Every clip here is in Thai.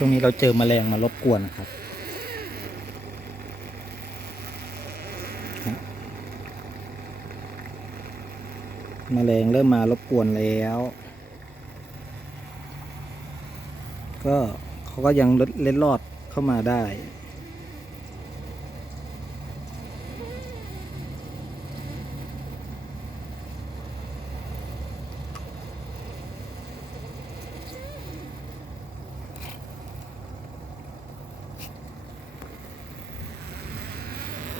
ช่วงนี้เราเจอแมลงมารบกวนนะครับ แมลงเริ่มมารบกวนแล้ว ก็เขาก็ยังเล็ดลอดเข้ามาได้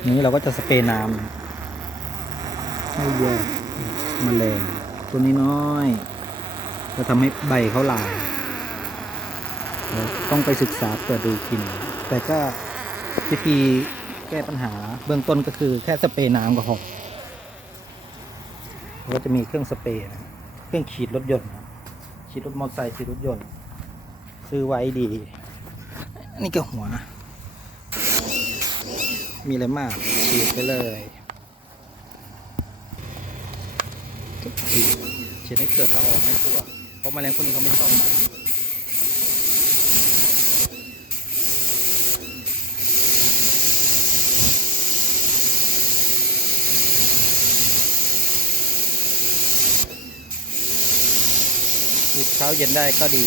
นี้เราก็จะสเปรย์น้ำให้เยอะมแมลงตัวนี้น้อย จะทำให้ใบเขาลายต้องไปศึกษาเปิดดูกิน แต่ก็วิธีแก้ปัญหาเบื้องต้นก็คือแค่สเปรย์น้ำก็พอเราก็จะมีเครื่องสเปรย์นะเครื่องฉีดรถยนต์นะฉีดรถมอเตอร์ไซค์ฉีดรถยนต์ ซื้อไว้ดีนี่ก็หัว มีอะไรมากฉีดไปเลยฉีดฉีดให้เกิดละอองให้ตัว เพราะแมลงพวกนี้เขาไม่ชอบน้ำฉีดเช้าเย็นได้ก็ดี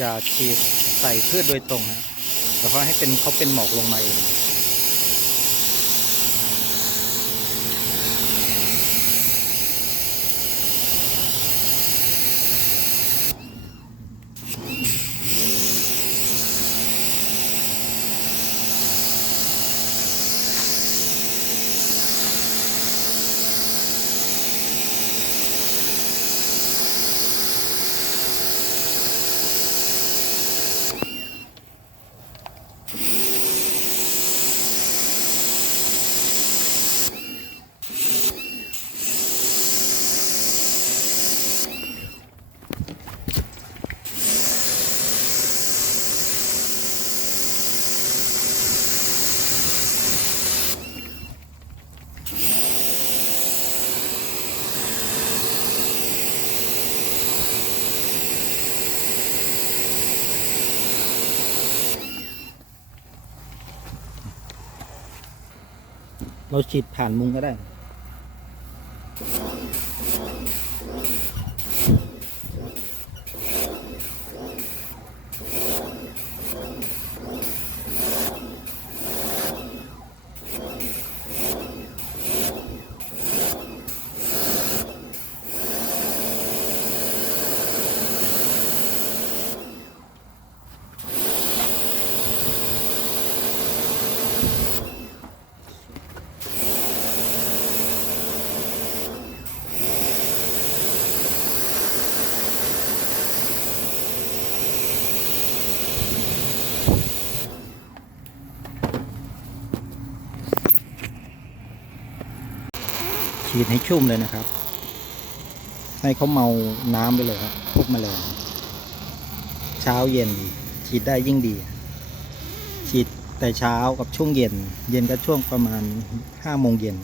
อย่าฉีดใส่พืชโดยตรงนะแต่เขาให้เป็นเขาเป็นหมอกลงมาเอง เราฉีดผ่านมุงก็ได้ ฉีดให้ชุ่มเลยนะครับ ให้เขาเมาน้ำไปเลยครับพวกมแมลงเช้าเย็นฉีดได้ยิ่งดี ฉีดแต่เช้ากับช่วงเย็น เย็นก็ช่วงประมาณห้าโมงเย็น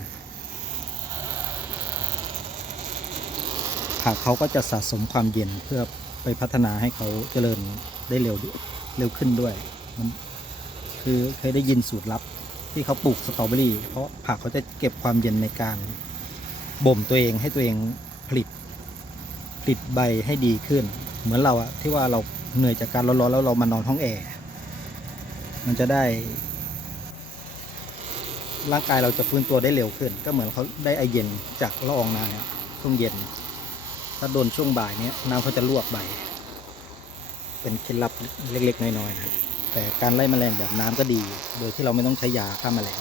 ผักเขาก็จะสะสมความเย็นเพื่อไปพัฒนาให้เขาเจริญได้เร็วด้วยเร็วขึ้นด้วยมันคือเคยได้ยินสูตรลับที่เขาปลูกสตรอเบอรี่เพราะผักเขาจะเก็บความเย็นในการ บ่มตัวเองให้ตัวเองผลิตผลิตใบให้ดีขึ้น เหมือนเราอะที่ว่าเราเหนื่อยจากการร้อนๆแล้วเรามานอนห้องแอร์มันจะได้ ร่างกายเราจะฟื้นตัวได้เร็วขึ้น ก็เหมือนเขาได้ไอเย็นจากละอองน้ำช่วงเย็น ถ้าโดนช่วงบ่ายเนี้ยน้ำเขาจะลวกใบ เป็นเคล็ดลับเล็กๆน้อยๆนะแต่การไล่แมลงแบบน้ำก็ดี โดยที่เราไม่ต้องใช้ยาฆ่าแมลง